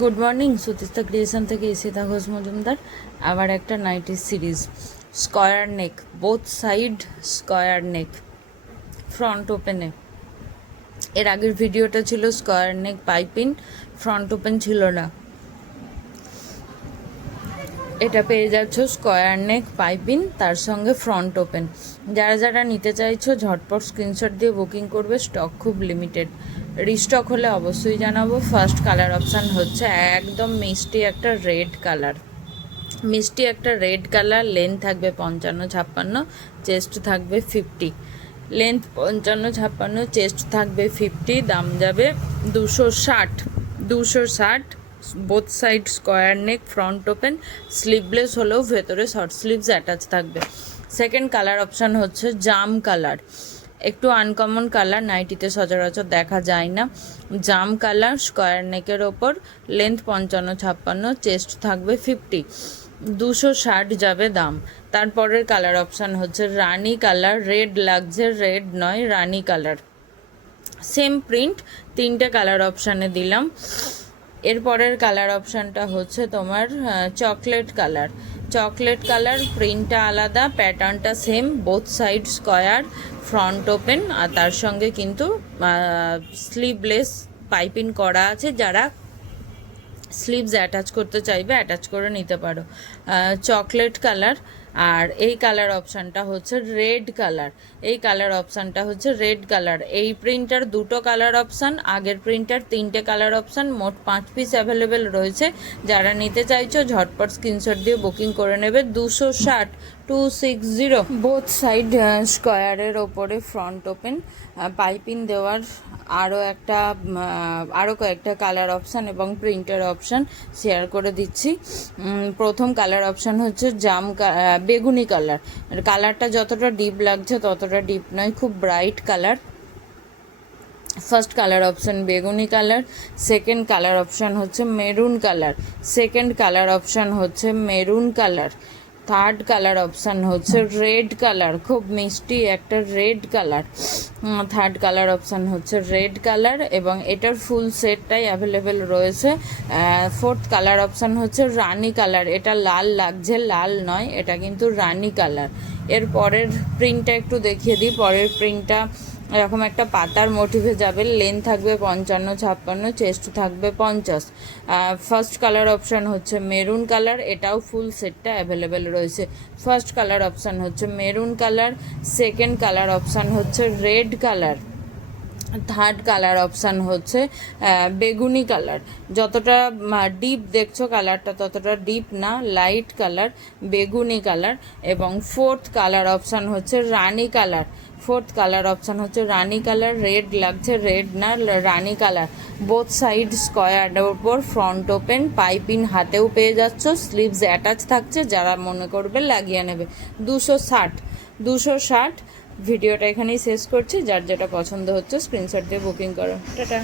Good morning, সুতিস্তা creation থেকে ইসিতা ঘোষ মজুমদার। আবার একটা নাইটি সিরিজ, স্কয়ার নেক, বোথ সাইড স্কয়ার নেক, ফ্রন্ট ওপেনে। এর আগের ভিডিওটা ছিল স্কয়ার নেক পাইপিং, ফ্রন্ট ওপেন ছিল না। এটা পেয়ে যাচ্ছ স্কয়ার নেক পাইপিং, তার সঙ্গে ফ্রন্ট ওপেন। যারা যারা নিতে চাইছো ঝটপট স্ক্রিনশট দিয়ে বুকিং করবে, স্টক খুব লিমিটেড। রিস্টক হলে অবশ্যই জানাবো। ফার্স্ট কালার অপশান হচ্ছে একদম মিষ্টি একটা রেড কালার, মিষ্টি একটা রেড কালার। লেন্থ থাকবে 55-56, চেস্ট থাকবে 50। লেন্থ 55-56, চেস্ট থাকবে 50, দাম যাবে 260। বোথ সাইড স্কোয়ার নেক, ফ্রন্ট ওপেন, স্লিভলেস হলেও ভেতরে শর্ট স্লিভস অ্যাটাচ থাকবে। সেকেন্ড কালার অপশান হচ্ছে জাম কালার, একটু আনকমন কালার, নাইটিতে সচরাচর দেখা যায় না। জাম কালার, স্কোয়ার নেকের ওপর, লেন্থ 55-56, চেস্ট থাকবে 50, 260 যাবে দাম। তারপরের কালার অপশান হচ্ছে রানি কালার, রেড লাগছে, রেড নয়, রানি কালার। সেম প্রিন্ট, তিনটে কালার অপশানে দিলাম। এরপরের কালার অপশানটা হচ্ছে তোমার চকলেট কালার। চকলেট কালার, প্রিন্টটা আলাদা, প্যাটার্নটা same, both side square, front open, আর তার সঙ্গে কিন্তু স্লিভলেস পাইপিং করা আছে। যারা স্লিভস অ্যাটাচ করতে চাইবে অ্যাটাচ করে নিতে পারো। Chocolate colour. আর এই কালার অপশানটা হচ্ছে রেড কালার, এই কালার অপশানটা হচ্ছে রেড কালার। এই প্রিন্টার দুটো কালার অপশান, আগের প্রিন্টার তিনটে কালার অপশান, মোট 5 পিস অ্যাভেলেবেল রয়েছে। যারা নিতে চাইছো ঝটপট স্ক্রিনশট দিয়ে বুকিং করে নেবে। 260, 260। বোথ সাইড স্কোয়ারের ওপরে ফ্রন্ট ওপেন, পাইপিং দেওয়ার আরও কয়েকটা কালার অপশান এবং প্রিন্টার অপশান শেয়ার করে দিচ্ছি। প্রথম কালার অপশান হচ্ছে বেগুনি কালার। কালারটা যতটা ডিপ লাগছে ততটা ডিপ নয়, খুব bright colour. First colour option বেগুনি কালার, সেকেন্ড কালার অপশান হচ্ছে maroon colour, second colour option হচ্ছে maroon colour, third colour option হচ্ছে রেড কালার, খুব মিষ্টি একটা red colour. Third colour option হচ্ছে রেড কালার এবং এটার ফুল সেটটাই অ্যাভেলেবেল রয়েছে। ফোর্থ কালার অপশান হচ্ছে রানি কালার। এটা লাল লাগছে, লাল নয়, এটা কিন্তু রানি কালার। এর পরের প্রিন্টটা একটু দেখিয়ে দিই। পরের প্রিন্টটা এরকম একটা পাতার মোটিভে যাবে, লেন্থ থাকবে 55-56, চেস্ট থাকবে 50। ফার্স্ট কালার অপশান হচ্ছে মেরুন কালার, এটাও ফুল সেটটা অ্যাভেলেবেল রয়েছে। ফার্স্ট কালার অপশান হচ্ছে maroon colour, second colour option হচ্ছে red colour, third colour option হচ্ছে বেগুনি কালার। যতটা ডিপ দেখছো কালারটা ততটা ডিপ না, লাইট কালার, বেগুনি কালার। এবং ফোর্থ কালার অপশান হচ্ছে রানি কালার, ফোর্থ কালার অপশান হচ্ছে রানি কালার। রেড লাগছে, রেড না, রানি কালার। বোথ সাইড স্কোয়ারের ওপর ফ্রন্ট ওপেন, পাইপিং হাতেও পেয়ে যাচ্ছ, স্লিভস অ্যাটাচ থাকছে, যারা মনে করবে লাগিয়ে নেবে। 260। ভিডিওটা এখানেই শেষ করছি। যার যেটা পছন্দ হচ্ছে স্ক্রিনশট দিয়ে বুকিং করো। টাটা।